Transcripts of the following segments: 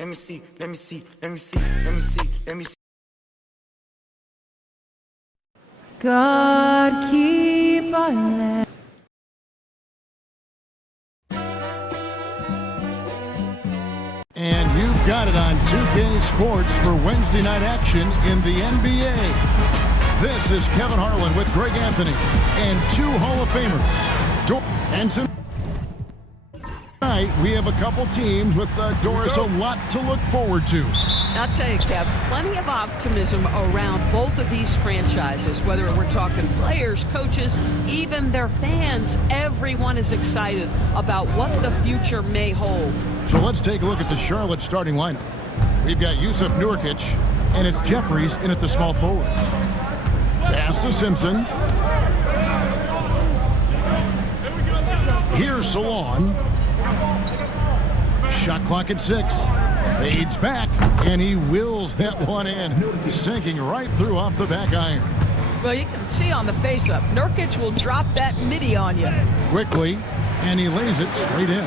let me see, let me see, let me see, let me see, let me see. God keep our land. And you've got it on 2K Sports for Wednesday night action in the NBA. This is Kevin Harlan with Greg Anthony and two Hall of Famers. And tonight we have a couple teams with Doris a lot to look forward to. I'll tell you, Kev, plenty of optimism around both of these franchises, whether we're talking players, coaches, even their fans. Everyone is excited about what the future may hold. So let's take a look at the Charlotte starting lineup. We've got Yusuf Nurkic, and it's Jeffries in at the small forward. Pass to Simpson. Here's Salon. Shot clock at 6. Fades back, and he wills that one in, sinking right through off the back iron. Well, you can see on the face-up, Nurkic will drop that midi on you. Quickly, and he lays it straight in.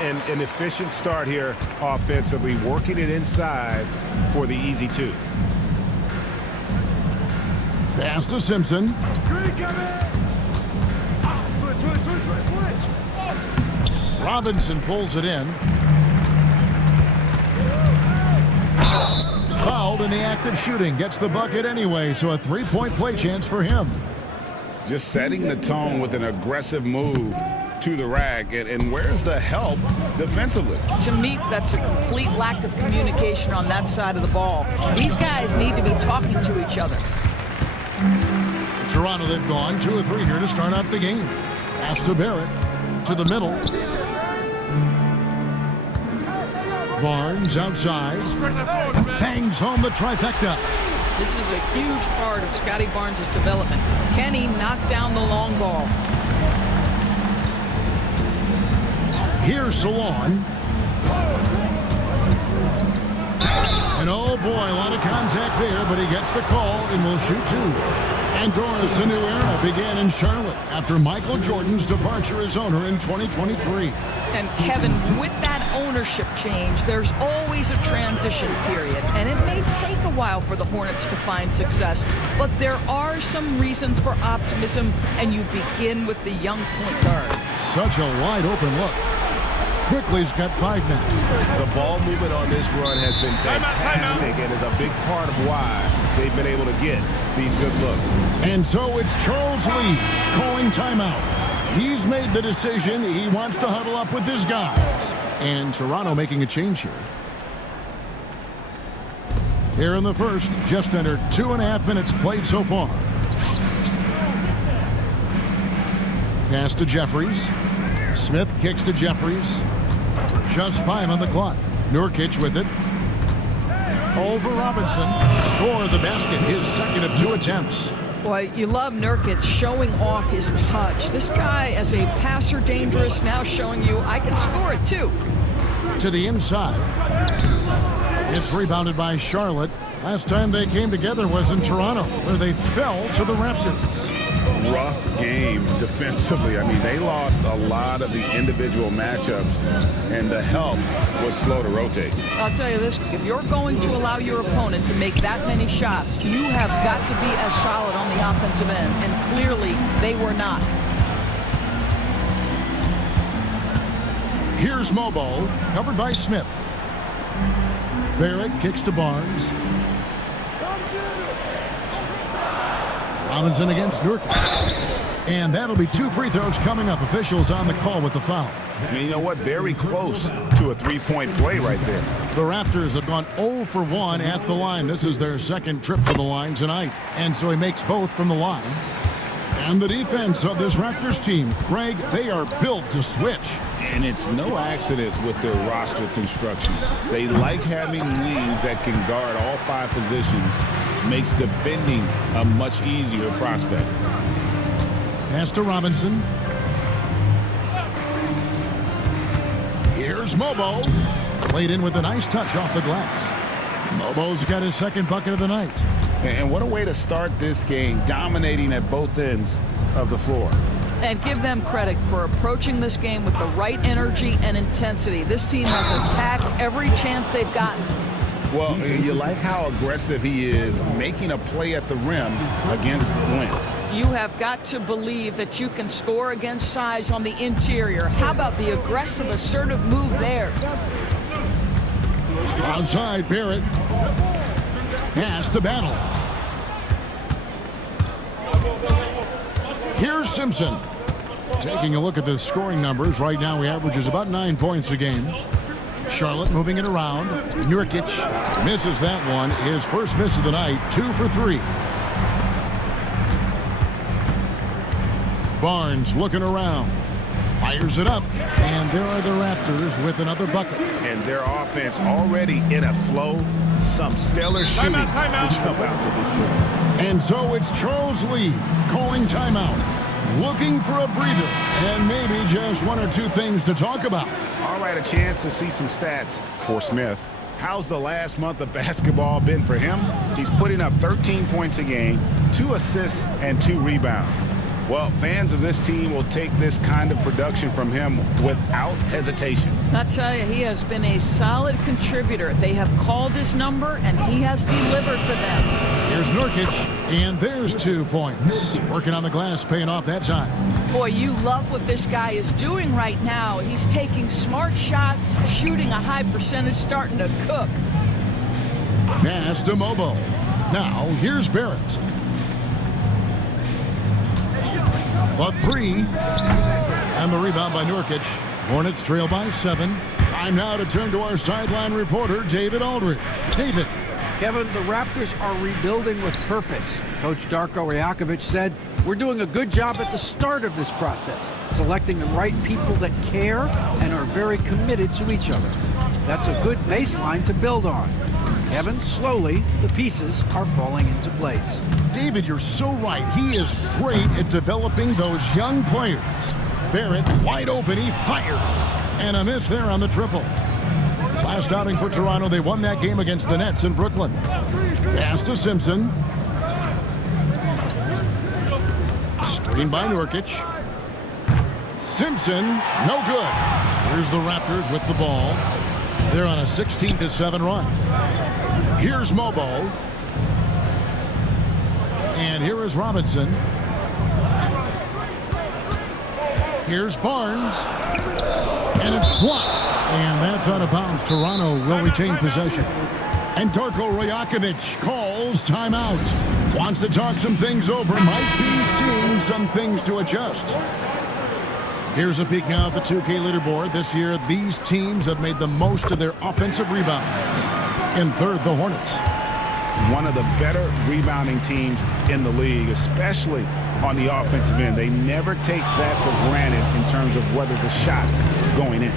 And an efficient start here offensively, working it inside for the easy two. Pass to Simpson. Robinson pulls it in. Fouled in the act of shooting. Gets the bucket anyway, so a three-point play chance for him. Just setting the tone with an aggressive move to the rack. And where's the help defensively? To me, that's a complete lack of communication on that side of the ball. These guys need to be talking to each other. Toronto, they've gone 2 or 3 here to start out the game. Pass to Barrett. To the middle. Barnes outside. Bangs home the trifecta. This is a huge part of Scotty Barnes' development. Can he knock down the long ball? Here's Salon. And oh boy, a lot of contact there, but he gets the call and will shoot 2. And Doris, a new era began in Charlotte after Michael Jordan's departure as owner in 2023. And Kevin, with that ownership change, there's always a transition period, and it may take a while for the Hornets to find success, but there are some reasons for optimism, and you begin with the young point guard. Such a wide open look. Quickly's got 5 now. The ball movement on this run has been fantastic and is a big part of why they've been able to get these good looks. And so it's Charles Lee calling timeout. He's made the decision. He wants to huddle up with his guys. And Toronto making a change here. Here in the first, just under 2.5 minutes played so far. Pass to Jeffries. Smith kicks to Jeffries. Just 5 on the clock. Nurkic with it. Over Robinson. Score the basket, his second of 2 attempts. Boy, you love Nurkic showing off his touch. This guy, as a passer, dangerous, now showing you I can score it too. To the inside. It's rebounded by Charlotte. Last time they came together was in Toronto, where they fell to the Raptors. Rough game defensively. I mean, they lost a lot of the individual matchups, and the help was slow to rotate. I'll tell you this, if you're going to allow your opponent to make that many shots, you have got to be as solid on the offensive end, and clearly they were not. Here's Mobo, covered by Smith. Barrett kicks to Barnes. Robinson against Nurkic. And that'll be 2 free throws coming up. Officials on the call with the foul. And you know what? Very close to a 3-point play right there. The Raptors have gone 0 for 1 at the line. This is their second trip to the line tonight. And so he makes both from the line. And the defense of this Raptors team, Craig, they are built to switch. And it's no accident with their roster construction. They like having wings that can guard all 5 positions. Makes defending a much easier prospect. Pass to Robinson. Here's Mobo. Played in with a nice touch off the glass. Mobo's got his second bucket of the night. And what a way to start this game, dominating at both ends of the floor. And give them credit for approaching this game with the right energy and intensity. This team has attacked every chance they've gotten. Well, you like how aggressive he is making a play at the rim against length. You have got to believe that you can score against size on the interior. How about the aggressive, assertive move there? Outside, Barrett. Pass to Battle. Here's Simpson. Taking a look at the scoring numbers, right now he averages about 9 points a game. Charlotte moving it around. Nurkic misses that one. His first miss of the night, 2 for 3. Barnes looking around. Fires it up. And there are the Raptors with another bucket. And their offense already in a flow. Some stellar shooting to jump out to this league. And so it's Charles Lee calling timeout. Looking for a breather. And maybe just 1 or 2 things to talk about. All right, a chance to see some stats for Smith. How's the last month of basketball been for him? He's putting up 13 points a game, 2 assists, and 2 rebounds. Well, fans of this team will take this kind of production from him without hesitation. I tell you, he has been a solid contributor. They have called his number, and he has delivered for them. Here's Nurkic, and there's 2 points. Working on the glass, paying off that time. Boy, you love what this guy is doing right now. He's taking smart shots, shooting a high percentage, starting to cook. Pass to Mobo. Now, here's Barrett. A 3. And the rebound by Nurkic. Hornets trail by 7. Time now to turn to our sideline reporter, David Aldridge. David. Kevin, the Raptors are rebuilding with purpose. Coach Darko Rajakovic said, "We're doing a good job at the start of this process, selecting the right people that care and are very committed to each other. That's a good baseline to build on." Kevin, slowly, the pieces are falling into place. David, you're so right. He is great at developing those young players. Barrett, wide open, he fires. And a miss there on the triple. Last outing for Toronto, they won that game against the Nets in Brooklyn. Pass to Simpson. Screen by Nurkic. Simpson, no good. Here's the Raptors with the ball. They're on a 16-7 run. Here's Mobo. And here is Robinson. Here's Barnes. And it's blocked. And that's out of bounds. Toronto will retain possession. And Darko Rajakovic calls timeout. Wants to talk some things over. Might be seeing some things to adjust. Here's a peek now at the 2K leaderboard. This year, these teams have made the most of their offensive rebounds. In third, the Hornets. One of the better rebounding teams in the league, especially on the offensive end. They never take that for granted in terms of whether the shot's going in.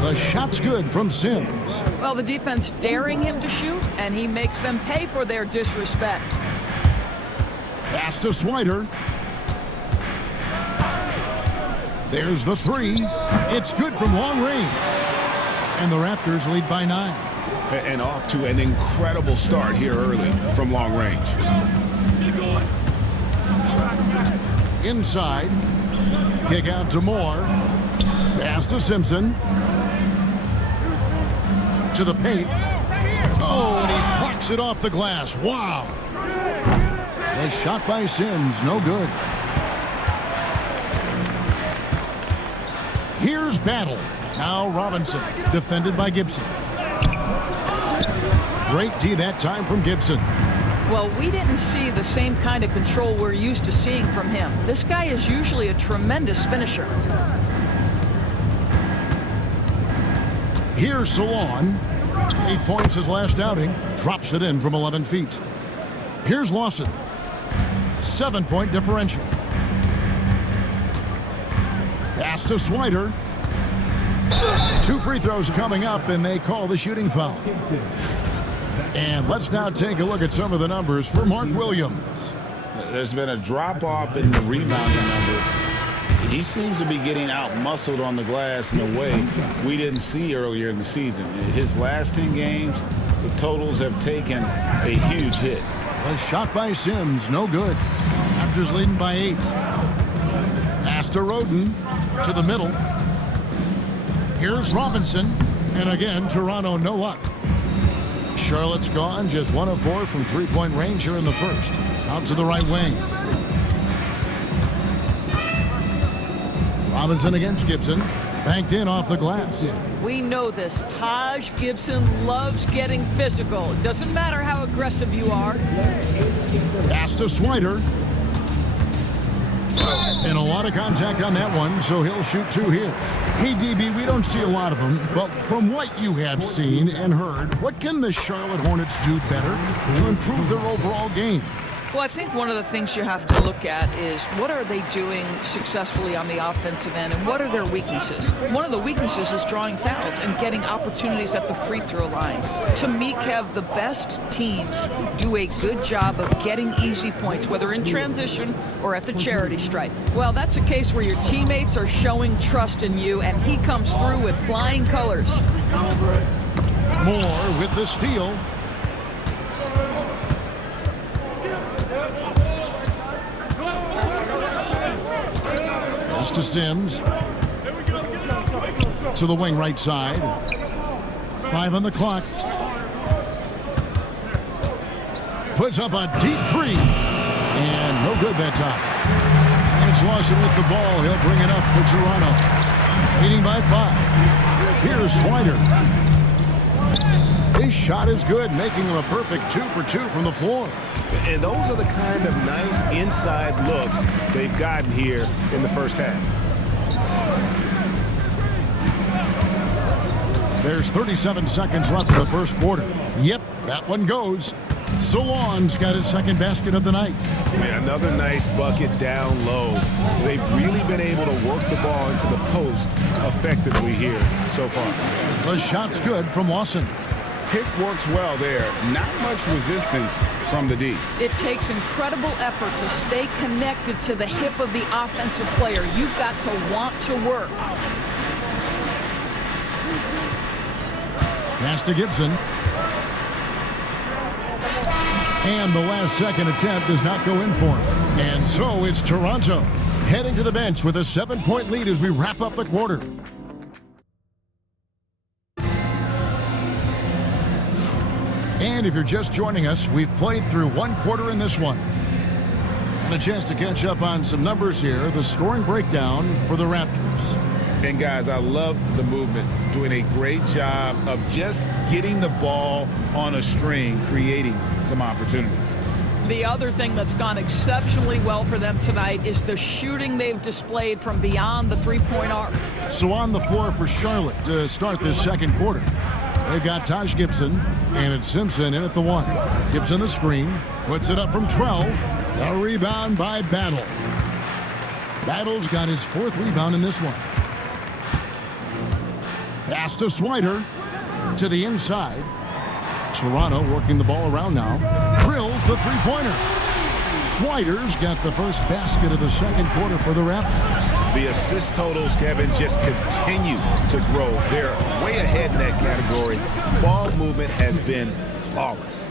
The shot's good from Sims. Well, the defense daring him to shoot, and he makes them pay for their disrespect. Pass to Swider. There's the 3. It's good from long range. And the Raptors lead by 9. And off to an incredible start here early from long range. Inside. Kick out to Moore. Pass to Simpson. To the paint. Oh, and he blocks it off the glass. Wow. The shot by Sims, no good. Here's Battle. Now Robinson, defended by Gibson. Great D that time from Gibson. Well, we didn't see the same kind of control we're used to seeing from him. This guy is usually a tremendous finisher. Here's Salon. 8 points his last outing. Drops it in from 11 feet. Here's Lawson. 7-point differential. Pass to Swider. 2 free throws coming up, and they call the shooting foul. And let's now take a look at some of the numbers for Mark Williams. There's been a drop-off in the rebounding number. He seems to be getting out-muscled on the glass in a way we didn't see earlier in the season. In his last 10 games, the totals have taken a huge hit. A shot by Sims, no good. Raptors leading by 8. Pass to Roden to the middle. Here's Robinson. And again, Toronto no luck. Charlotte's gone, just 1 of 4 from three-point range here in the first. Out to the right wing. Robinson against Gibson. Banked in off the glass. We know this. Taj Gibson loves getting physical. It doesn't matter how aggressive you are. Pass to Swider. And a lot of contact on that one, so he'll shoot 2 here. Hey, DB, we don't see a lot of them, but from what you have seen and heard, what can the Charlotte Hornets do better to improve their overall game? Well, I think one of the things you have to look at is what are they doing successfully on the offensive end and what are their weaknesses? One of the weaknesses is drawing fouls and getting opportunities at the free throw line. To me, Kev, the best teams do a good job of getting easy points, whether in transition or at the charity stripe. Well, that's a case where your teammates are showing trust in you and he comes through with flying colors. Moore with the steal. Pass to Sims. To the wing right side. 5 on the clock. Puts up a deep three. And no good that time. It's Lawson with the ball. He'll bring it up for Toronto. Leading by 5. Here's Swider. His shot is good, making him a perfect 2 for 2 from the floor. And those are the kind of nice inside looks they've gotten here in the first half. There's 37 seconds left in the first quarter. Yep, that one goes. Solon's got his second basket of the night. Man, another nice bucket down low. They've really been able to work the ball into the post effectively here so far. The shot's good from Lawson. Pick works well there. Not much resistance from the D. It takes incredible effort to stay connected to the hip of the offensive player. You've got to want to work. Pass to Gibson. And the last second attempt does not go in for him. And so it's Toronto heading to the bench with a 7-point lead as we wrap up the quarter. And if you're just joining us, we've played through 1 quarter in this one. And a chance to catch up on some numbers here. The scoring breakdown for the Raptors. And guys, I love the movement. Doing a great job of just getting the ball on a string, creating some opportunities. The other thing that's gone exceptionally well for them tonight is the shooting they've displayed from beyond the three-point arc. So on the floor for Charlotte to start this second quarter. They've got Taj Gibson, and it's Simpson in at the 1. Gibson the screen, puts it up from 12. A rebound by Battle. Battle's got his 4th rebound in this one. Pass to Swider to the inside. Toronto working the ball around now. Drills the three-pointer. Swider's got the first basket of the second quarter for the Raptors. The assist totals, Kevin, just continue to grow. They're way ahead in that category. Ball movement has been flawless.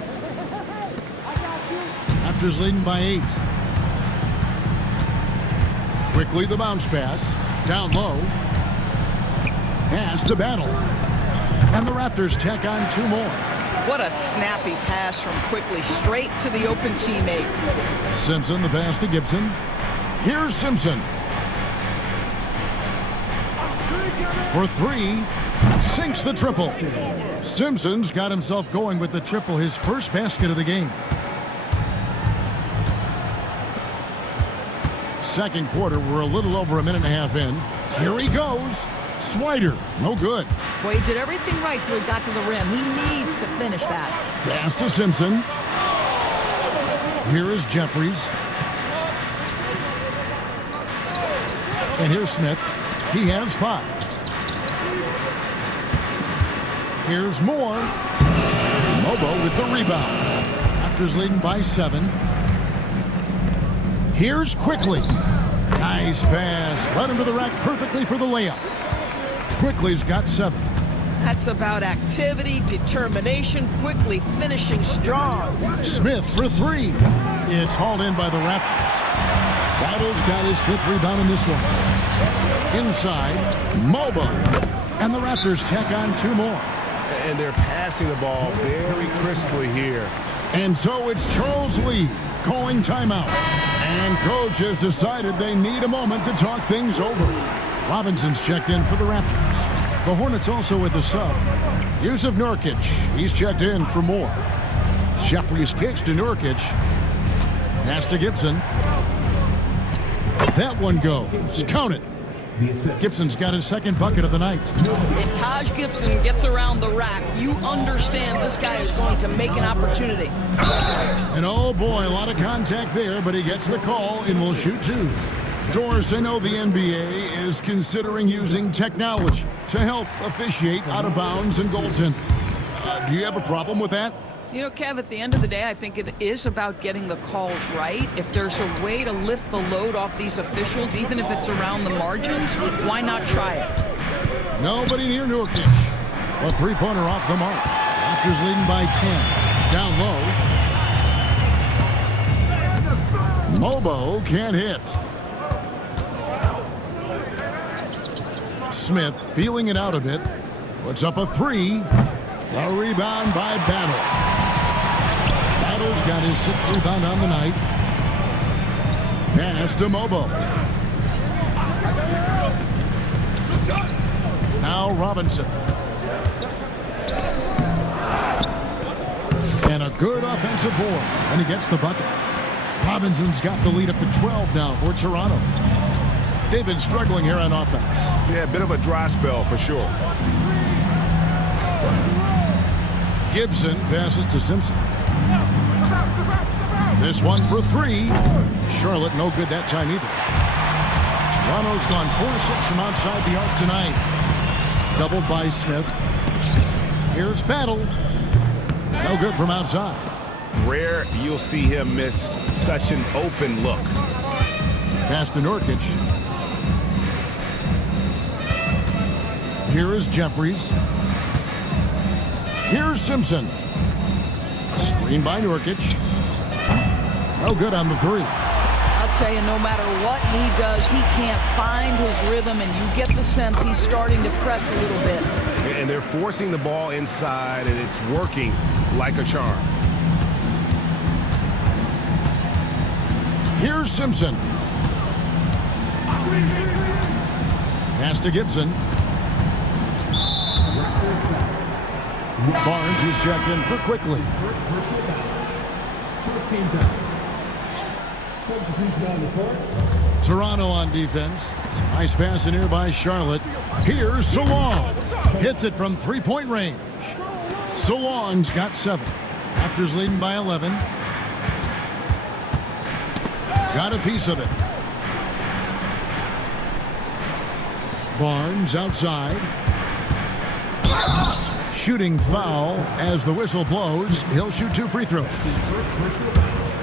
Raptors leading by 8. Quickly the bounce pass. Down low. Pass to Battle. And the Raptors tack on 2 more. What a snappy pass from Quickly straight to the open teammate. Simpson, the pass to Gibson. Here's Simpson. For 3. Sinks the triple. Simpson's got himself going with the triple, his first basket of the game. Second quarter, we're a little over a minute and a half in. Here he goes. Swider, no good. Well, he did everything right till he got to the rim. He needs to finish that. Pass to Simpson. Here is Jeffries. And here's Smith. He has 5. Here's Moore. Mobo with the rebound. Raptors leading by 7. Here's Quickly. Nice pass. Led him to the rack perfectly for the layup. Quickly's got 7. That's about activity, determination, Quickly finishing strong. Smith for 3. It's hauled in by the Raptors. Battle's got his 5th rebound in this one. Inside, Moba. And the Raptors tack on 2 more. And they're passing the ball very crisply here. And so it's Charles Lee calling timeout. And coach has decided they need a moment to talk things over. Robinson's checked in for the Raptors. The Hornets also with a sub. Yusuf Nurkic, he's checked in for more. Jeffries kicks to Nurkic. Pass to Gibson. That one goes. Count it. Gibson's got his 2nd bucket of the night. If Taj Gibson gets around the rack, you understand this guy is going to make an opportunity. And oh boy, a lot of contact there, but he gets the call and will shoot 2. Doris, I know the NBA is considering using technology to help officiate out of bounds and goaltending. Do you have a problem with that? You know, Kev, at the end of the day, I think it is about getting the calls right. If there's a way to lift the load off these officials, even if it's around the margins, why not try it? Nobody near Nurkic. A 3-pointer off the mark. Raptors leading by 10. Down low. Mobo can't hit. Smith feeling it out a bit. Puts up a 3. A rebound by Battle. Battle's got his 6th rebound on the night. Pass to Mobo. Now Robinson. And a good offensive board. And he gets the bucket. Robinson's got the lead up to 12 now for Toronto. They've been struggling here on offense. Yeah, a bit of a dry spell for sure. Gibson passes to Simpson. This one for 3. Charlotte no good that time either. Toronto's gone 4-6 from outside the arc tonight. Doubled by Smith. Here's Battle. No good from outside. Rare you'll see him miss such an open look. Pass to Nurkic. Here is Jeffries. Here's Simpson. Screen by Nurkic. No good on the 3. I'll tell you, no matter what he does, he can't find his rhythm, and you get the sense he's starting to press a little bit. And they're forcing the ball inside, and it's working like a charm. Here's Simpson. Pass to Gibson. Barnes is checked in for quickly. Toronto on defense. Nice pass in here by Charlotte. Here's Solong. Hits it from 3-point range. Solong's got 7. Raptors leading by 11. Got a piece of it. Barnes outside. Shooting foul as the whistle blows. He'll shoot 2 free throws.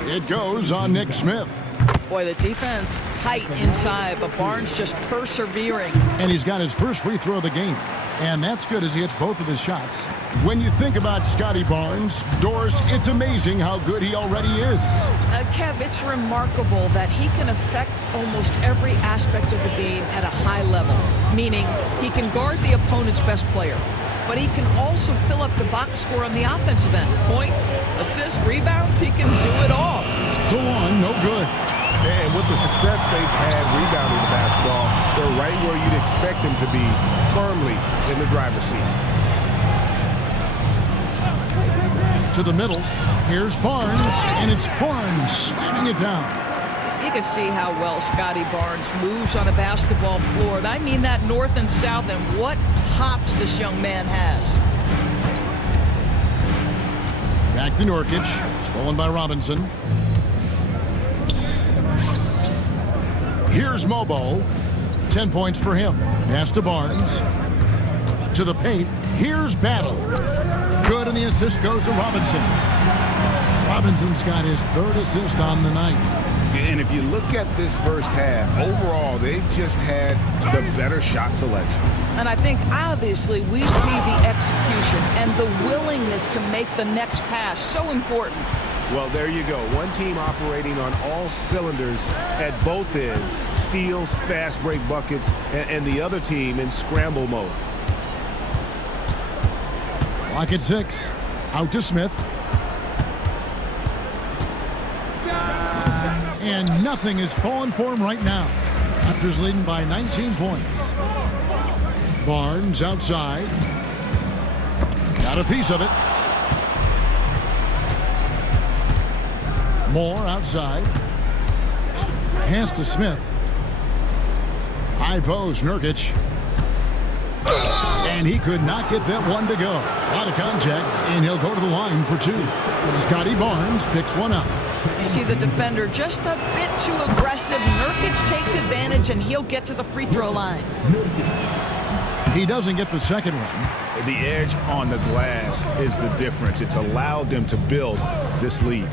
It goes on Nick Smith. Boy, the defense tight inside, but Barnes just persevering. And he's got his first free throw of the game. And that's good as he hits both of his shots. When you think about Scotty Barnes, Doris, it's amazing how good he already is. Kev, it's remarkable that he can affect almost every aspect of the game at a high level, meaning he can guard the opponent's best player, but he can also fill up the box score on the offensive end. Points, assists, rebounds, he can do it all. So on, no good. And with the success they've had rebounding the basketball, they're right where you'd expect them to be, firmly in the driver's seat. To the middle. Here's Barnes, and it's Barnes slamming it down. You can see how well Scotty Barnes moves on a basketball floor. And I mean that north and south, and what hops this young man has. Back to Nurkic. Stolen by Robinson. Here's Mobo. 10 points for him. Pass to Barnes. To the paint. Here's Battle. Good, and the assist goes to Robinson. Robinson's got his 3rd assist on the night. And if you look at this first half, overall, they've just had the better shot selection. And I think, obviously, we see the execution and the willingness to make the next pass so important. Well, there you go. One team operating on all cylinders at both ends. Steals, fast break buckets, and the other team in scramble mode. Clock at 6. Out to Smith. And nothing is falling for him right now. Raptors leading by 19 points. Barnes outside. Got a piece of it. Moore outside. Pass to Smith. High post, Nurkic. And he could not get that one to go. A lot of contact, and he'll go to the line for 2. Scotty Barnes picks one up. You see the defender just a bit too aggressive. Nurkic takes advantage, and he'll get to the free throw line. He doesn't get the second one. The edge on the glass is the difference. It's allowed them to build this lead.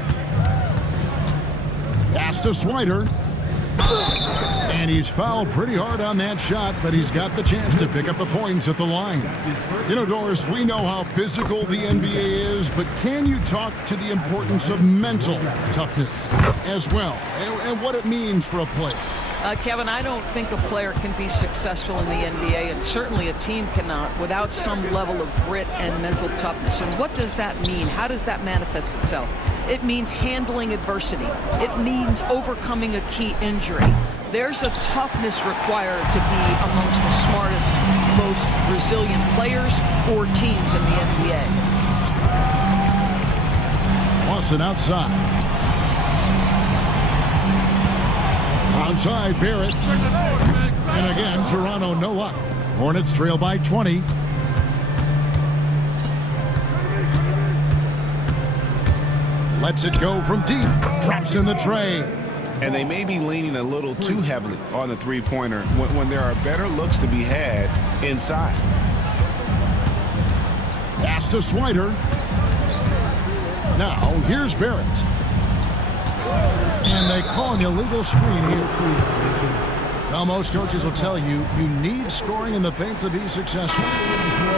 Pass to Swider. And he's fouled pretty hard on that shot, but he's got the chance to pick up the points at the line. You know, Doris, we know how physical the NBA is, but can you talk to the importance of mental toughness as well, and what it means for a player? Kevin, I don't think a player can be successful in the NBA, and certainly a team cannot, without some level of grit and mental toughness. And what does that mean? How does that manifest itself? It means handling adversity. It means overcoming a key injury. There's a toughness required to be amongst the smartest, most resilient players or teams in the NBA. Lawson outside. Outside, Barrett. And again, Toronto no luck. Hornets trail by 20. Lets it go from deep. Drops in the tray. And they may be leaning a little too heavily on the three-pointer when there are better looks to be had inside. Pass to Swider. Now, here's Barrett. And they call an illegal screen here. Now, most coaches will tell you, you need scoring in the paint to be successful.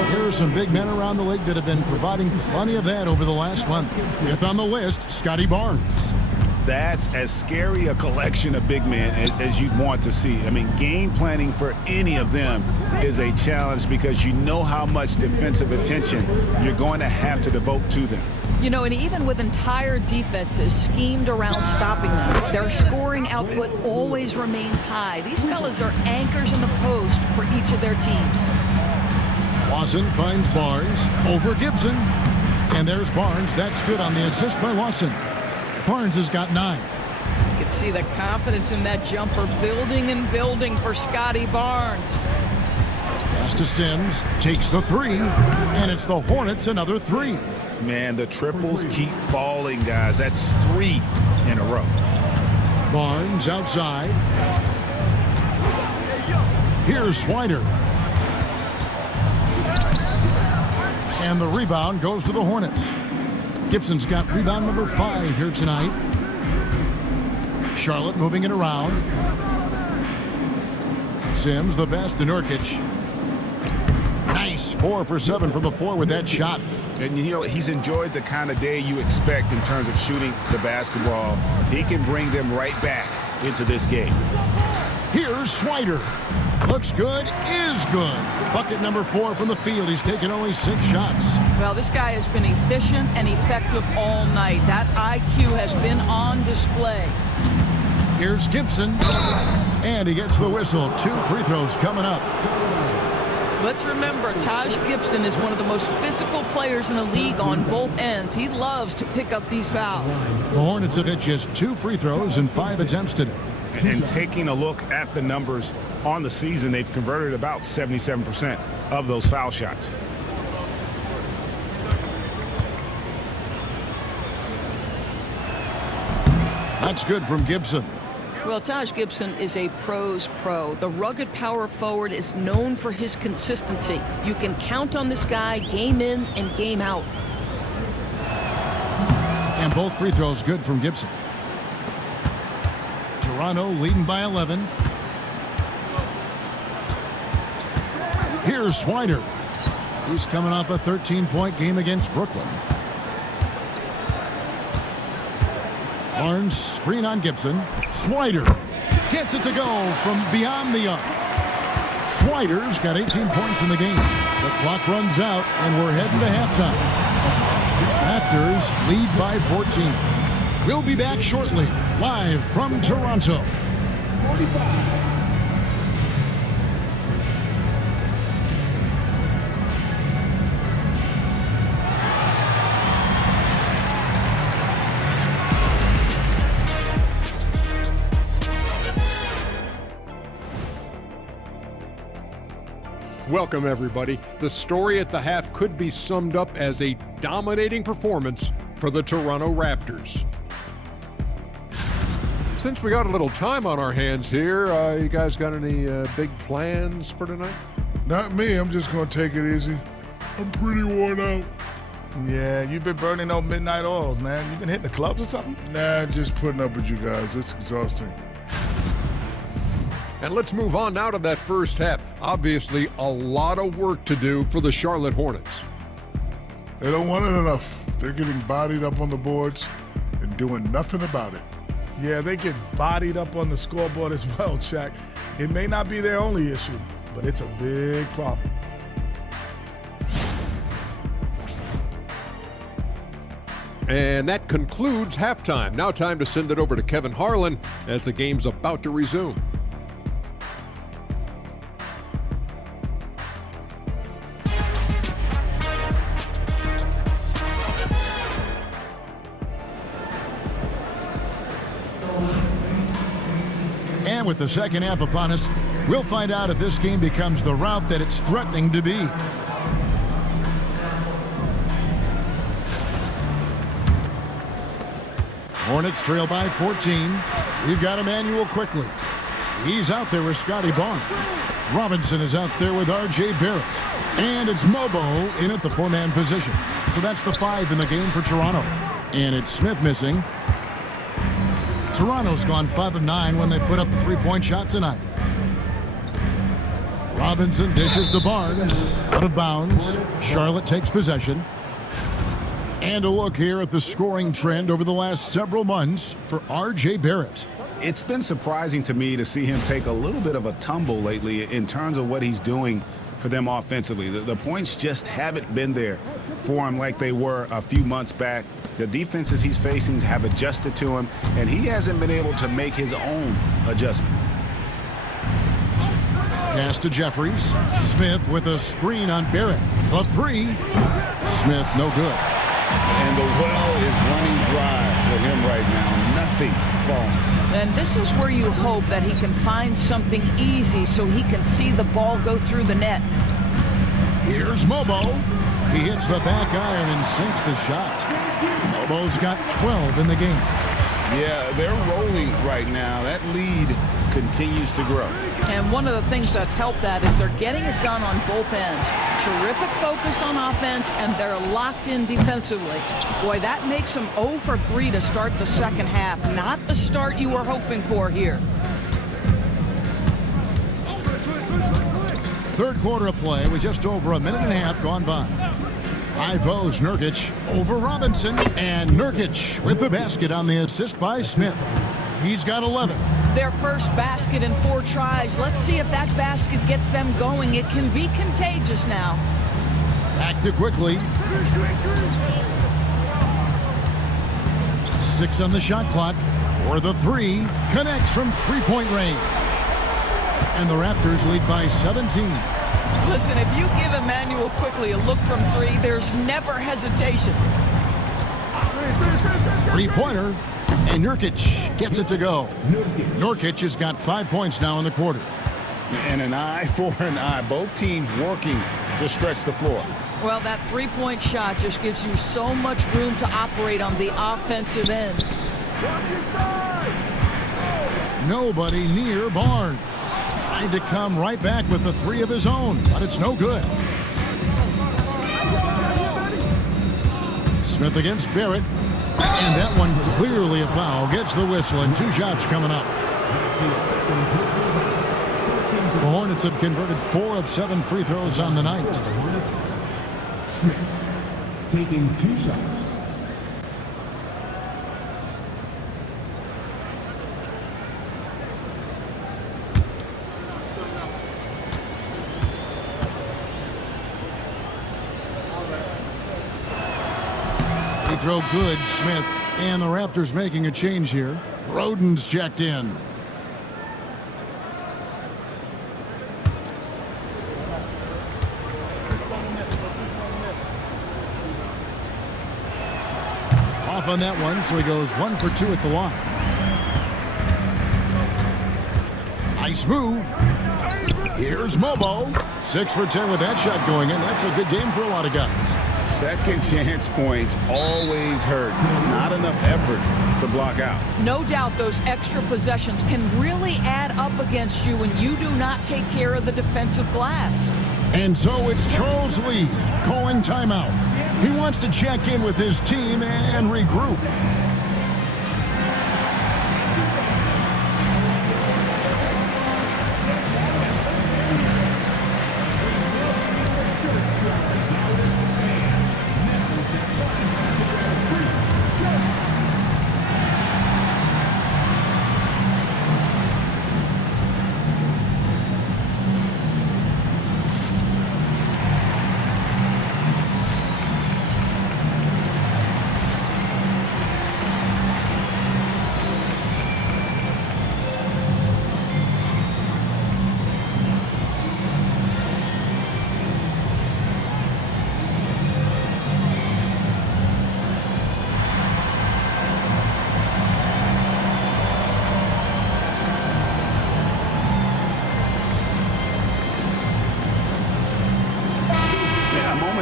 Here are some big men around the league that have been providing plenty of that over the last month. Fifth on the list, Scotty Barnes. That's as scary a collection of big men as you'd want to see. I mean, game planning for any of them is a challenge because you know how much defensive attention you're going to have to devote to them. You know, and even with entire defenses schemed around stopping them, their scoring output always remains high. These fellas are anchors in the post for each of their teams. Lawson finds Barnes over Gibson. And there's Barnes. That's good on the assist by Lawson. Barnes has got 9. You can see the confidence in that jumper building and building for Scotty Barnes. Pass to Sims. Takes the 3. And it's the Hornets another 3. Man, the triples keep falling, guys. That's 3 in a row. Barnes outside. Here's Swider. And the rebound goes to the Hornets. Gibson's got rebound number 5 here tonight. Charlotte moving it around. Sims the best to Nurkic. Nice 4 for 7 from the floor with that shot. And, you know, he's enjoyed the kind of day you expect in terms of shooting the basketball. He can bring them right back into this game. Here's Swider. Looks good, is good. Bucket number 4 from the field. He's taken only 6 shots. Well, this guy has been efficient and effective all night. That IQ has been on display. Here's Gibson. And he gets the whistle. 2 free throws coming up. Let's remember, Taj Gibson is one of the most physical players in the league on both ends. He loves to pick up these fouls. The Hornets have hit just 2 free throws in 5 attempts today. And taking a look at the numbers on the season, they've converted about 77% of those foul shots. That's good from Gibson. Well, Taj Gibson is a pro's pro. The rugged power forward is known for his consistency. You can count on this guy game in and game out. And both free throws good from Gibson. Toronto leading by 11. Here's Swider. He's coming off a 13-point game against Brooklyn. Barnes, screen on Gibson. Swider gets it to go from beyond the arc. Swider's got 18 points in the game. The clock runs out, and we're heading to halftime. Raptors lead by 14. We'll be back shortly, live from Toronto. 45. Welcome, everybody. The story at the half could be summed up as a dominating performance for the Toronto Raptors. Since we got a little time on our hands here, you guys got any big plans for tonight? Not me. I'm just going to take it easy. I'm pretty worn out. Yeah, you've been burning those midnight oils, man. You been hitting the clubs or something? Nah, just putting up with you guys. It's exhausting. And let's move on now to that first half. Obviously, a lot of work to do for the Charlotte Hornets. They don't want it enough. They're getting bodied up on the boards and doing nothing about it. Yeah, they get bodied up on the scoreboard as well, Shaq. It may not be their only issue, but it's a big problem. And that concludes halftime. Now time to send it over to Kevin Harlan as the game's about to resume. And with the second half upon us, we'll find out if this game becomes the route that it's threatening to be. Hornets trail by 14. We've got Emmanuel quickly. He's out there with Scotty Barnes. Robinson is out there with R.J. Barrett. And it's Mobo in at the four-man position. So that's the 5 in the game for Toronto. And it's Smith missing. Toronto's gone 5 of 9 when they put up the three-point shot tonight. Robinson dishes to Barnes. Out of bounds. Charlotte takes possession. And a look here at the scoring trend over the last several months for R.J. Barrett. It's been surprising to me to see him take a little bit of a tumble lately in terms of what he's doing for them offensively. The points just haven't been there for him like they were a few months back. The defenses he's facing have adjusted to him, and he hasn't been able to make his own adjustments. Pass to Jeffries. Smith with a screen on Barrett. A 3. Smith, no good. And the well is running dry for him right now. Nothing falling. And this is where you hope that he can find something easy so he can see the ball go through the net. Here's Mobo. He hits the back iron and sinks the shot. Mobo's got 12 in the game. Yeah, they're rolling right now. That lead continues to grow. And one of the things that's helped that is they're getting it done on both ends. Terrific focus on offense, and they're locked in defensively. Boy, that makes them 0 for 3 to start the second half. Not the start you were hoping for here. Third quarter of play with just over a minute and a half gone by. High post, Nurkic over Robinson, and Nurkic with the basket on the assist by Smith. He's got 11. Their first basket in 4 tries. Let's see if that basket gets them going. It can be contagious now. Back to quickly. 6 on the shot clock. For the 3, connects from three-point range. And the Raptors lead by 17. Listen, if you give Emmanuel quickly a look from 3, there's never hesitation. Three-pointer, and Nurkic gets it to go. Nurkic has got 5 points now in the quarter. And an eye for an eye. Both teams working to stretch the floor. Well, that three-point shot just gives you so much room to operate on the offensive end. Nobody near Barnes. Trying to come right back with the 3 of his own, but it's no good. Smith against Barrett. And that one clearly a foul. Gets the whistle, and 2 shots coming up. The Hornets have converted 4 of 7 free throws on the night. Smith taking 2 shots. Free throw good, Smith. And the Raptors making a change here. Roden's checked in. Off on that one, so he goes 1 for 2 at the line. Nice move. Here's Mobo. 6 for 10 with that shot going in. That's a good game for a lot of guys. Second chance points always hurt. It's not enough effort to block out. No doubt those extra possessions can really add up against you when you do not take care of the defensive glass. And so it's Charles Lee calling timeout. He wants to check in with his team and regroup.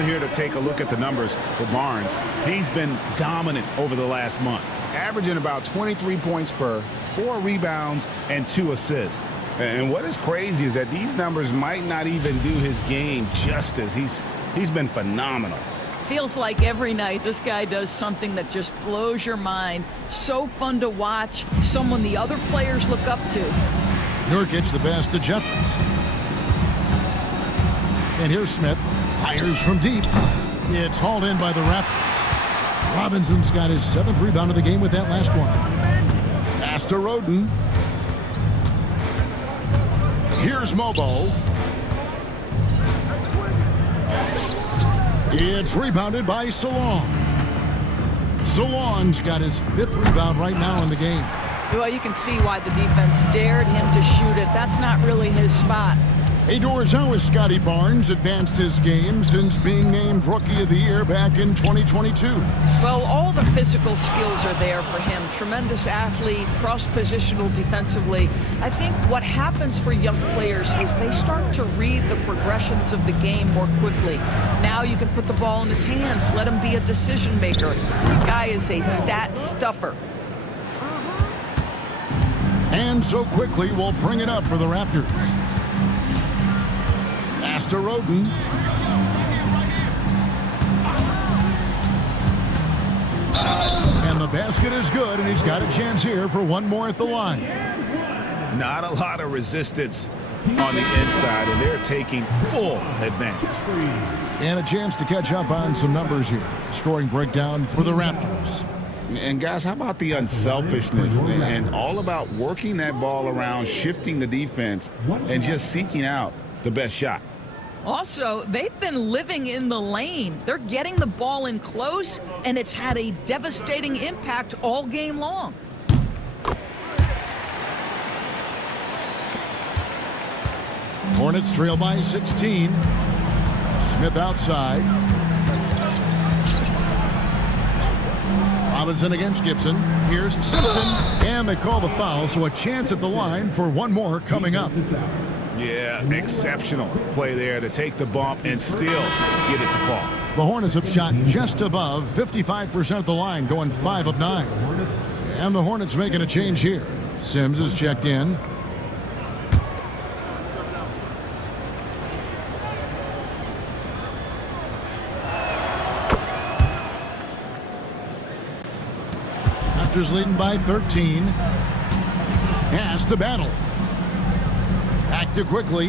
Here to take a look at the numbers for Barnes. He's been dominant over the last month, averaging about 23 points per, 4 rebounds, and 2 assists. And what is crazy is that these numbers might not even do his game justice. He's been phenomenal. Feels like every night this guy does something that just blows your mind. So fun to watch, someone the other players look up to. Nurkic the pass to Jeffries. And here's Smith. Fires from deep. It's hauled in by the Raptors. Robinson's got his 7th rebound of the game with that last one. Pass to Roden. Here's Mobo. It's rebounded by Salon. Salon's got his 5th rebound right now in the game. Well, you can see why the defense dared him to shoot it. That's not really his spot. Adors, how has Scotty Barnes advanced his game since being named Rookie of the Year back in 2022? Well, all the physical skills are there for him. Tremendous athlete, cross-positional defensively. I think what happens for young players is they start to read the progressions of the game more quickly. Now you can put the ball in his hands, let him be a decision maker. This guy is a stat stuffer. And so quickly we'll bring it up for the Raptors. Pass to Roden. And the basket is good, and he's got a chance here for one more at the line. Not a lot of resistance on the inside, and they're taking full advantage. And a chance to catch up on some numbers here. Scoring breakdown for the Raptors. And guys, how about the unselfishness and all about working that ball around, shifting the defense, and just seeking out the best shot. Also, they've been living in the lane. They're getting the ball in close, and it's had a devastating impact all game long. Hornets trail by 16. Smith outside. Robinson against Gibson. Here's Simpson. And they call the foul, so a chance at the line for one more coming up. Yeah, exceptional play there to take the bump and still get it to fall. The Hornets have shot just above 55% at the line, going 5 of 9. And the Hornets making a change here. Sims is checked in. Raptors leading by 13. Pass to Battle. Back to quickly.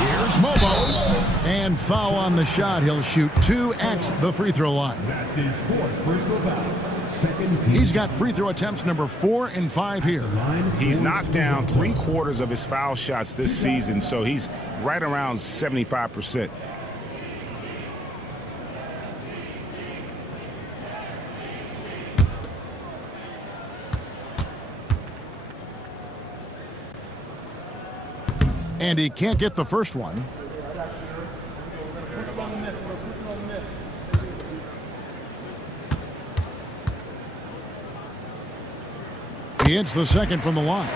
Here's Mobo. And foul on the shot. He'll shoot 2 at the free throw line. That's his 4th personal foul. He's got free throw attempts number 4 and 5 here. He's knocked down 3/4 of his foul shots this season, so he's right around 75%. And he can't get the first one. He hits the second from the line.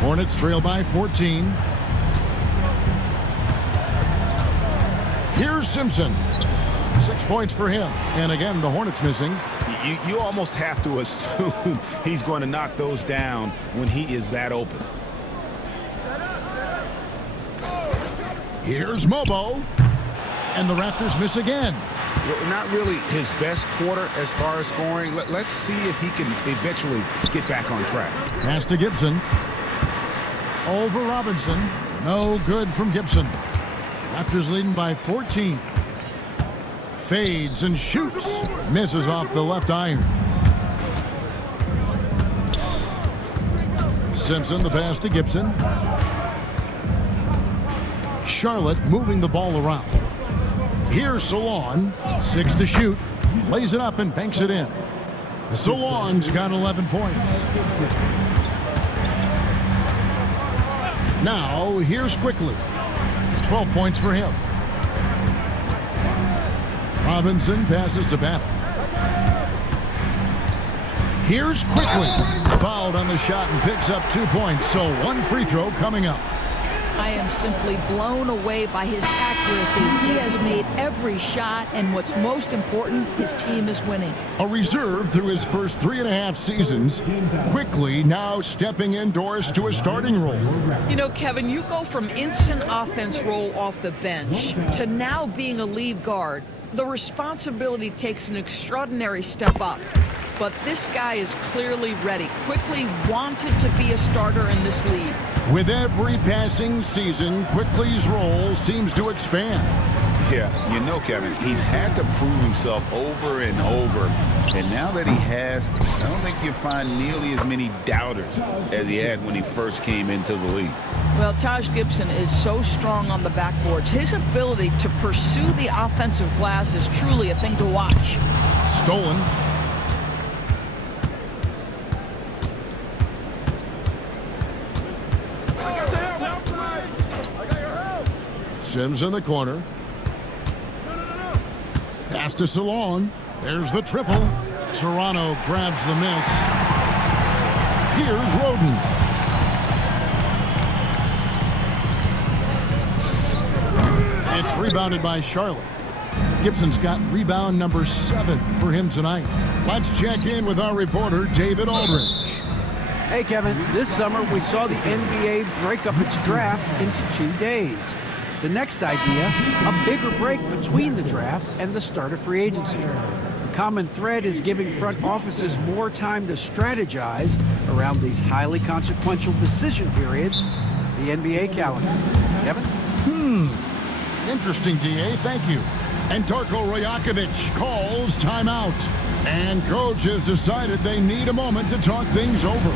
Hornets trail by 14. Here's Simpson. 6 points for him. And again, the Hornets missing. You almost have to assume he's going to knock those down when he is that open. Here's Mobo. And the Raptors miss again. Not really his best quarter as far as scoring. Let's see if he can eventually get back on track. Pass to Gibson. Over Robinson. No good from Gibson. Raptors leading by 14. Fades and shoots. Misses off the left iron. Simpson, the pass to Gibson. Charlotte moving the ball around. Here's Salon. 6 to shoot. Lays it up and banks it in. Salon's got 11 points. Now, here's Quickly. 12 points for him. Robinson passes to Battle. Here's Quickly. Fouled on the shot and picks up 2 points. So 1 free throw coming up. I am simply blown away by his accuracy. He has made every shot, and what's most important, his team is winning. A reserve through his first 3.5 seasons. Quickly now stepping indoors to a starting role. You know, Kevin, you go from instant offense role off the bench to now being a lead guard. The responsibility takes an extraordinary step up. But this guy is clearly ready. Quickly wanted to be a starter in this league. With every passing season, Quickly's role seems to expand. Yeah, you know, Kevin, he's had to prove himself over and over. And now that he has, I don't think you'll find nearly as many doubters as he had when he first came into the league. Well, Taj Gibson is so strong on the backboards. His ability to pursue the offensive glass is truly a thing to watch. Stolen. Sims in the corner. Pass to Salon. There's the triple. Toronto grabs the miss. Here's Roden. It's rebounded by Charlotte. Gibson's got rebound number 7 for him tonight. Let's check in with our reporter, David Aldridge. Hey, Kevin, this summer we saw the NBA break up its draft into 2 days. The next idea, a bigger break between the draft and the start of free agency. The common thread is giving front offices more time to strategize around these highly consequential decision periods, the NBA calendar. Kevin? Interesting, DA. Thank you. And Darko Rajakovic calls timeout. And coach has decided they need a moment to talk things over.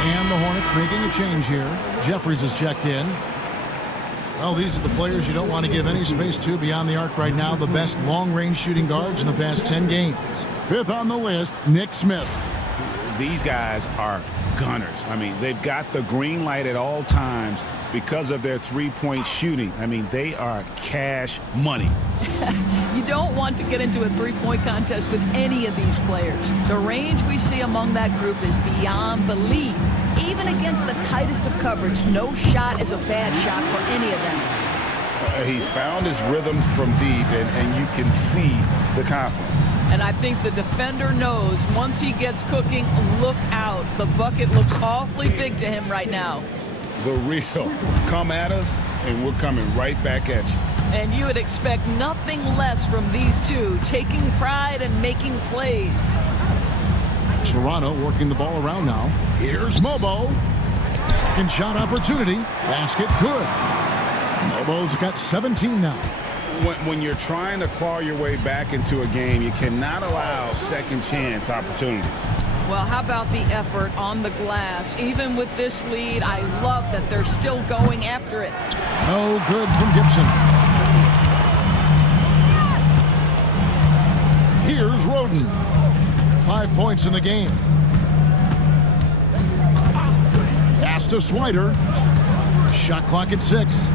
And the Hornets making a change here. Jeffries is checked in. Well, these are the players you don't want to give any space to beyond the arc right now. The best long-range shooting guards in the past 10 games. 5th on the list, Nick Smith. These guys are gunners. I mean, they've got the green light at all times because of their three-point shooting. I mean, they are cash money. You don't want to get into a three-point contest with any of these players. The range we see among that group is beyond belief. Even against the tightest of coverage, no shot is a bad shot for any of them. He's found his rhythm from deep, and you can see the confidence. And I think the defender knows once he gets cooking, look out. The bucket looks awfully big to him right now. The real. Come at us, and we're coming right back at you. And you would expect nothing less from these two, taking pride and making plays. Toronto working the ball around now. Here's Mobo. Second shot opportunity. Basket good. Mobo's got 17 now. When you're trying to claw your way back into a game, you cannot allow second chance opportunities. Well, how about the effort on the glass? Even with this lead, I love that they're still going after it. No good from Gibson. Here's Roden. 5 points in the game. Pass to Swider. Shot clock at 6.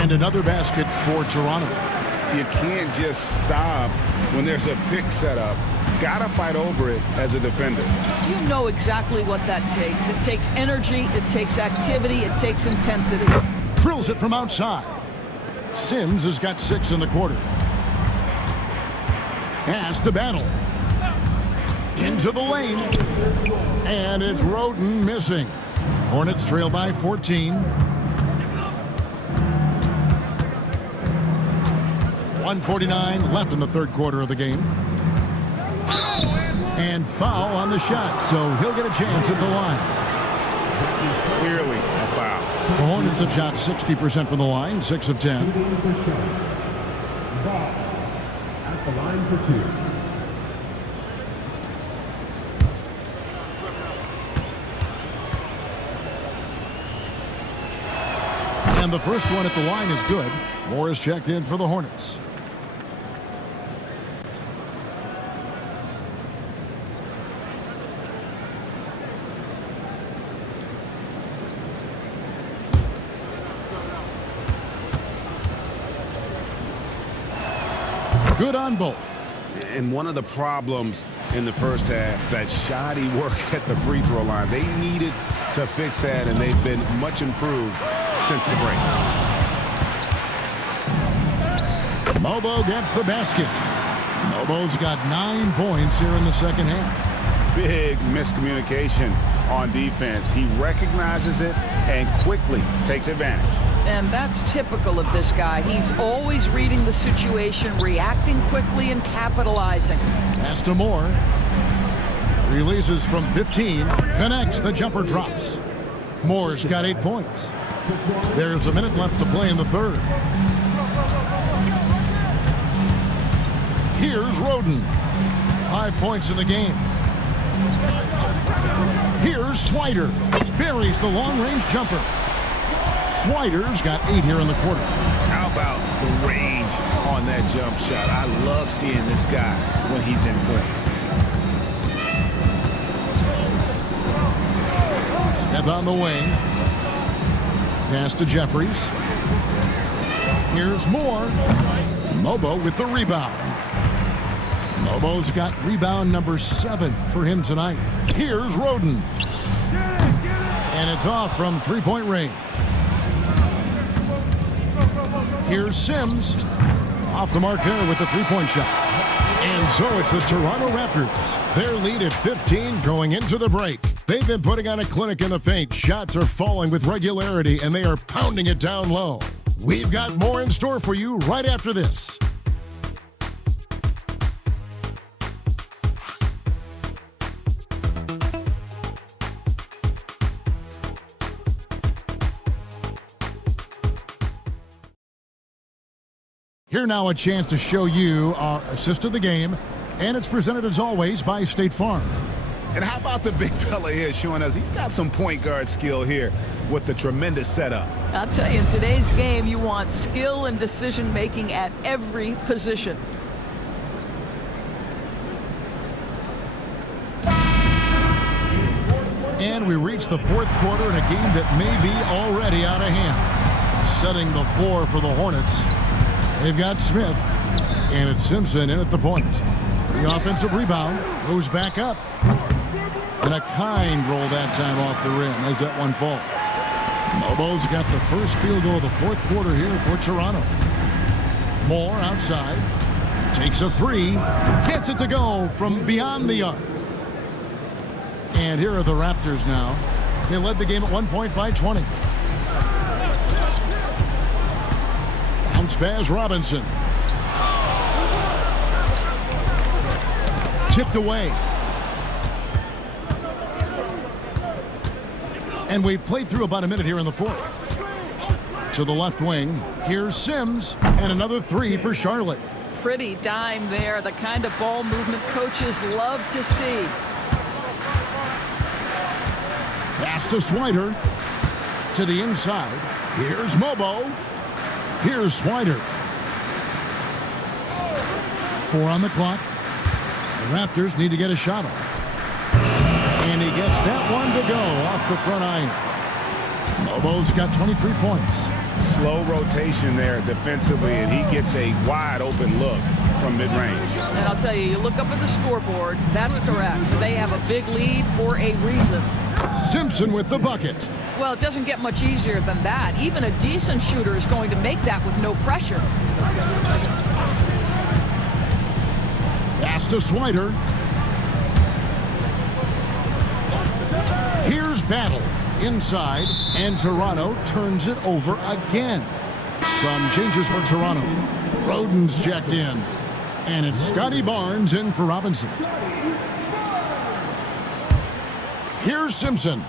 And another basket for Toronto. You can't just stop when there's a pick set up. Gotta fight over it as a defender. You know exactly what that takes. It takes energy, it takes activity, it takes intensity. Drills it from outside. Sims has got 6 in the quarter. Pass to Battle. Into the lane. And it's Roden missing. Hornets trail by 14. 1:49 left in the third quarter of the game. And foul on the shot, so he'll get a chance at the line. Clearly a foul. The Hornets have shot 60% from the line, 6 of 10. Ball at the line for 2. And the first one at the line is good. Moore is checked in for the Hornets. Good on both. And one of the problems in the first half, that shoddy work at the free throw line. They needed to fix that, and they've been much improved since the break. Mobo gets the basket. Mobo's got 9 points here in the second half. Big miscommunication on defense. He recognizes it and quickly takes advantage. And that's typical of this guy. He's always reading the situation, reacting quickly, and capitalizing. Pass to Moore. Releases from 15. Connects. The jumper drops. Moore's got 8 points. There's a minute left to play in the third. Here's Roden. 5 points in the game. Here's Swider. Buries the long-range jumper. Swider's got 8 here in the quarter. How about the range on that jump shot? I love seeing this guy when he's in form. Smith on the wing. Pass to Jeffries. Here's Moore. Mobo with the rebound. Mobo's got rebound number 7 for him tonight. Here's Roden. And it's off from three-point range. Here's Sims. Off the mark there with the three-point shot. And so it's the Toronto Raptors. Their lead at 15 going into the break. They've been putting on a clinic in the paint. Shots are falling with regularity, and they are pounding it down low. We've got more in store for you right after this. Here now a chance to show you our assist of the game, and it's presented as always by State Farm. And how about the big fella here showing us he's got some point guard skill here with the tremendous setup. I'll tell you, in today's game, you want skill and decision-making at every position. And we reach the fourth quarter in a game that may be already out of hand. Setting the floor for the Hornets, they've got Smith. And it's Simpson in at the point. The offensive rebound goes back up. And a kind roll that time off the rim as that one falls. Mobo's got the first field goal of the fourth quarter here for Toronto. Moore outside. Takes a three. Gets it to go from beyond the arc. And here are the Raptors now. They led the game at 1 point by 20. Bounce pass Robinson. Tipped away. And we've played through about a minute here in the fourth. To the left wing, here's Sims, and another three for Charlotte. Pretty dime there, the kind of ball movement coaches love to see. Pass to Swider. To the inside, here's Mobo. Here's Swider. 4 on the clock. The Raptors need to get a shot off. And he gets that one to go off the front iron. Mobo's got 23 points. Slow rotation there defensively, and he gets a wide open look from mid-range. And I'll tell you look up at the scoreboard, that's correct. They have a big lead for a reason. Simpson with the bucket. Well, it doesn't get much easier than that. Even a decent shooter is going to make that with no pressure. Pass to Swider. Here's Battle inside, and Toronto turns it over again. Some changes for Toronto. Roden's checked in, and it's Scotty Barnes in for Robinson. Here's Simpson.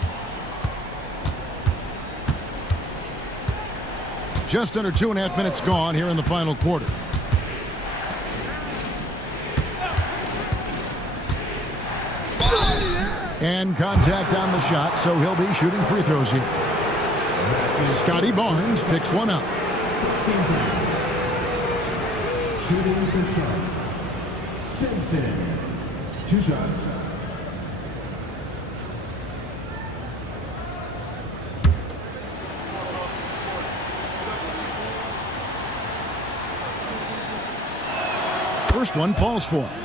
Just under 2.5 minutes gone here in the final quarter. And contact on the shot, so he'll be shooting free throws here. Scotty Barnes picks one up. Shooting for Charlotte. Simpson. 2 shots. First one falls for him.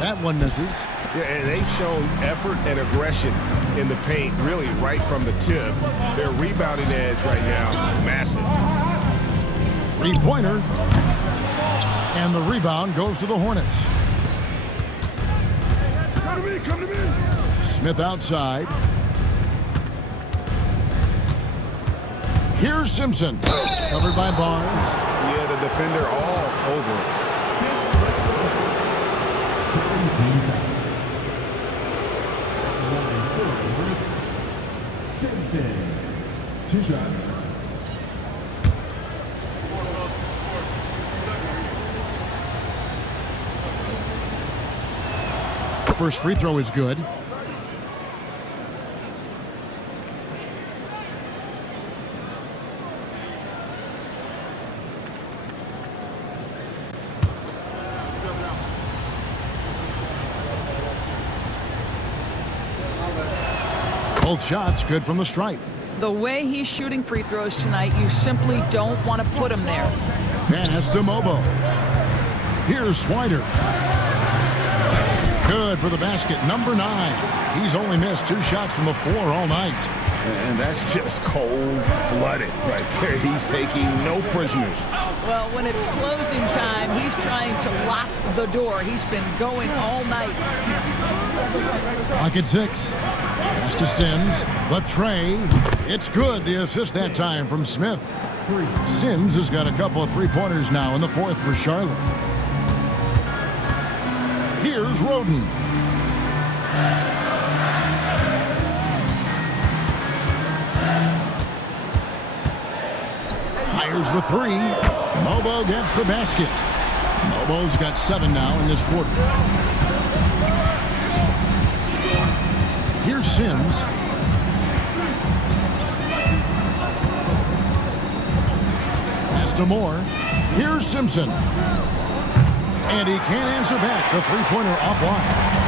That one misses. Yeah, and they've shown effort and aggression in the paint, really right from the tip. Their rebounding edge right now, massive. Three-pointer. And the rebound goes to the Hornets. Come to me. Smith outside. Here's Simpson. Covered by Barnes. Yeah, the defender all over it. Simpson. 2 shots. First free throw is good. Both shots good from the stripe. The way he's shooting free throws tonight, you simply don't want to put him there. Pass to Mobo. Here's Swider. Good for the basket, number 9. He's only missed 2 shots from the floor all night. And that's just cold-blooded right there. He's taking no prisoners. Well, when it's closing time, he's trying to lock the door. He's been going all night. Lock at 6. Pass to Sims. The tray. It's good. The assist that time from Smith. Sims has got a couple of three-pointers now in the fourth for Charlotte. Here's Roden. Fires the three. Mobo gets the basket. Mobo's got 7 now in this quarter. Here's Sims. to Moore. Here's Simpson. And he can't answer back. The three-pointer offline.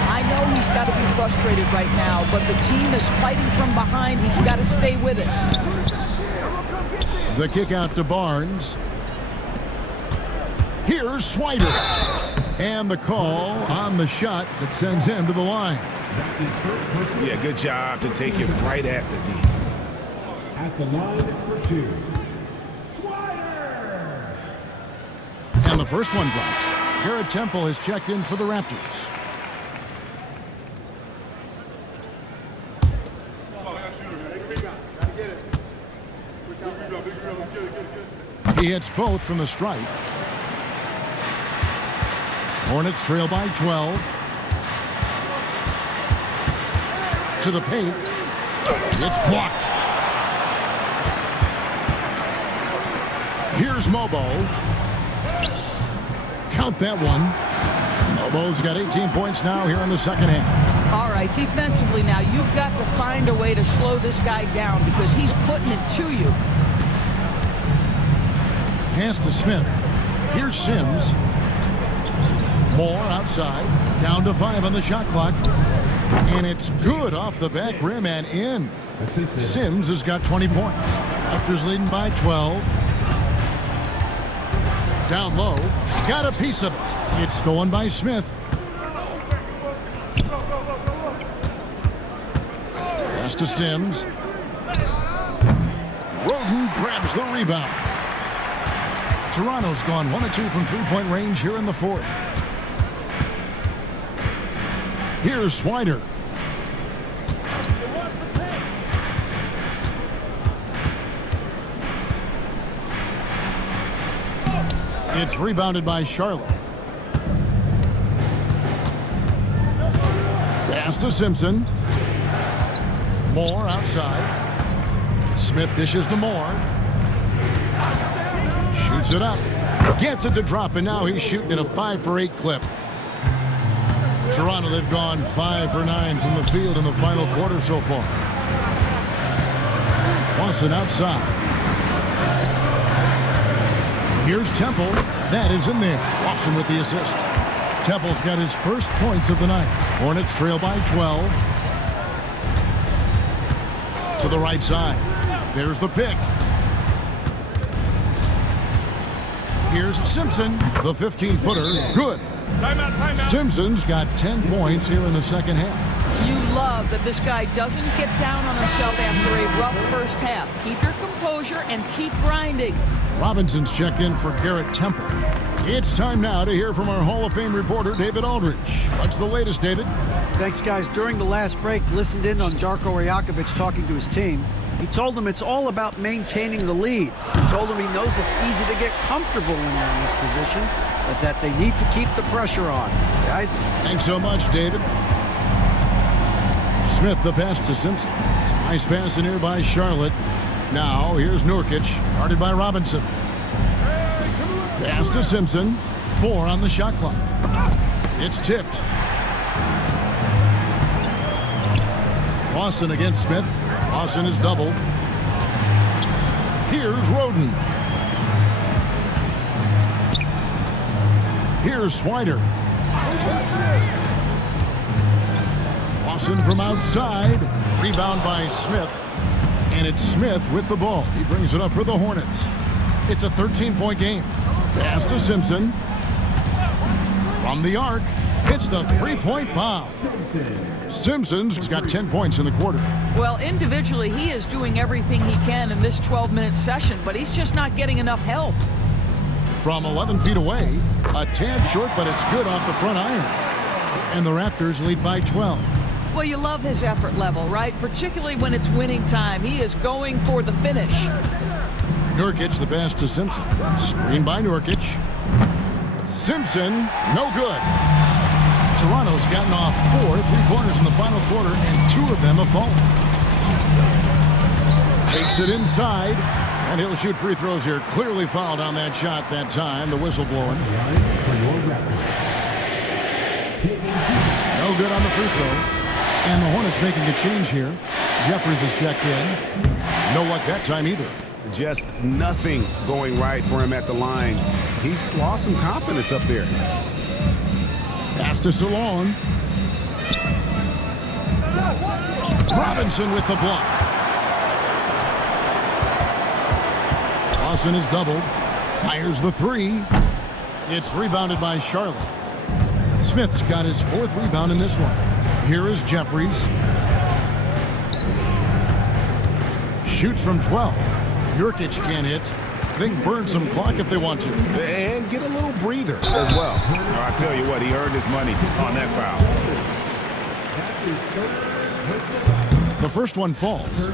I know he's got to be frustrated right now, but the team is fighting from behind. He's got to stay with it. The kick out to Barnes. Here's Swider. And the call on the shot that sends him to the line. Yeah, good job to take it right at the D. At the line for two, Swider. And the first one drops. Garrett Temple has checked in for the Raptors. He hits both from the stripe. Hornets trail by 12. To the paint. It's blocked. Here's Mobo. Count that one. Mobo's got 18 points now here in the second half. All right, defensively now, you've got to find a way to slow this guy down because he's putting it to you. Pass to Smith. Here's Sims. Moore outside. Down to 5 on the shot clock. And it's good off the back rim and in. Sims has got 20 points. Raptors leading by 12. Down low. Got a piece of it. It's stolen by Smith. Pass to Sims. Roden grabs the rebound. Toronto's gone 1 of 2 from three-point range here in the fourth. Here's Swider. It's rebounded by Charlotte. Pass to Simpson. Moore outside. Smith dishes to Moore. Shoots it up. Gets it to drop, and now he's shooting at a 5-for-8 clip. Toronto, they've gone 5 for 9 from the field in the final quarter so far. Lawson outside. Here's Temple. That is in there. Lawson with the assist. Temple's got his first points of the night. Hornets trail by 12. To the right side. There's the pick. Here's Simpson, the 15-footer. Good. Timeout. Simpson's got 10 points here in the second half. You love that this guy doesn't get down on himself after a rough first half. Keep your composure and keep grinding. Robinson's checked in for Garrett Temple. It's time now to hear from our Hall of Fame reporter, David Aldridge. What's the latest, David? Thanks, guys. During the last break, listened in on Darko Rajakovic talking to his team. He told them it's all about maintaining the lead. He told them he knows it's easy to get comfortable when you're in this position, but that they need to keep the pressure on. Guys? Thanks so much, David. Smith, the pass to Simpson. Nice pass in here by Charlotte. Now, here's Nurkic, guarded by Robinson. Pass to Simpson. 4 on the shot clock. It's tipped. Lawson against Smith. Lawson is doubled. Here's Roden. Here's Swider. Lawson from outside. Rebound by Smith. And it's Smith with the ball. He brings it up for the Hornets. It's a 13-point game. Pass to Simpson. From the arc. Hits the three-point bomb. Simpson's got 10 points in the quarter. Well, individually, he is doing everything he can in this 12-minute session, but he's just not getting enough help. From 11 feet away, a tad short, but it's good off the front iron. And the Raptors lead by 12. Well, you love his effort level, right? Particularly when it's winning time. He is going for the finish. Nurkic, the pass to Simpson. Screen by Nurkic. Simpson, no good. Toronto's gotten off 4 3-pointers in the final quarter, and 2 of them have fallen. Takes it inside, and he'll shoot free throws here. Clearly fouled on that shot that time. The whistle blowing. No good on the free throw. And the Hornets making a change here. Jeffries is checked in. No luck that time either. Just nothing going right for him at the line. He's lost some confidence up there. Pass to Salon. Robinson with the block. Lawson is doubled. Fires the three. It's rebounded by Charlotte. Smith's got his 4th rebound in this one. Here is Jeffries. Shoots from 12. Nurkic can't hit. They can burn some clock if they want to. And get a little breather as well. I'll tell you what, he earned his money on that foul. The first one falls.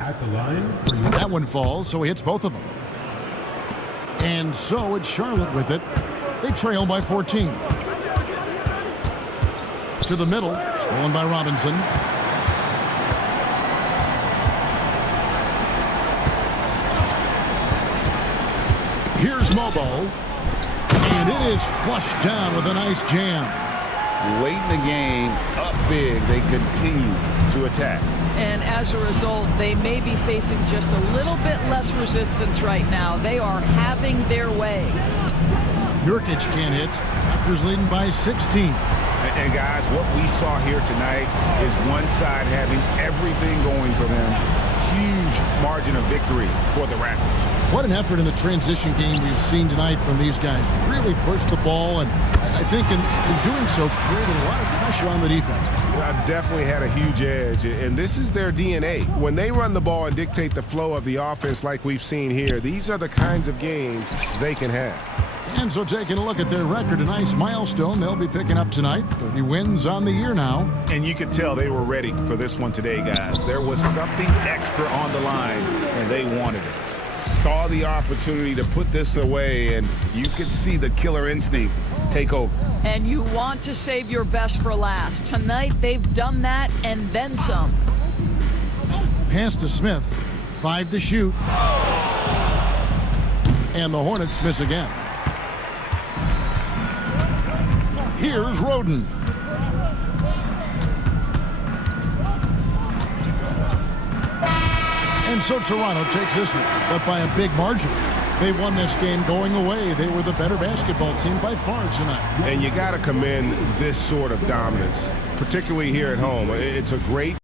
At the line for That one falls, so he hits both of them. And so it's Charlotte with it. They trail by 14. To the middle, stolen by Robinson. Here's Mobo. And it is flushed down with a nice jam. Late in the game, up big, they continue to attack. And as a result, they may be facing just a little bit less resistance right now. They are having their way. Nurkic can't hit. Raptors leading by 16. And guys, what we saw here tonight is one side having everything going for them. Huge margin of victory for the Raptors. What an effort in the transition game we've seen tonight from these guys. Really pushed the ball, and I think in doing so created a lot of pressure on the defense. Definitely had a huge edge, and this is their DNA. When they run the ball and dictate the flow of the offense like we've seen here, these are the kinds of games they can have. And so taking a look at their record, a nice milestone they'll be picking up tonight. 30 wins on the year now. And you could tell they were ready for this one today, guys. There was something extra on the line, and they wanted it. Saw the opportunity to put this away, and you could see the killer instinct take over. And you want to save your best for last. Tonight, they've done that and then some. Pass to Smith. 5 to shoot. And the Hornets miss again. Here's Roden. And so Toronto takes this one, but by a big margin. They won this game going away. They were the better basketball team by far tonight. And you got to commend this sort of dominance, particularly here at home. It's a great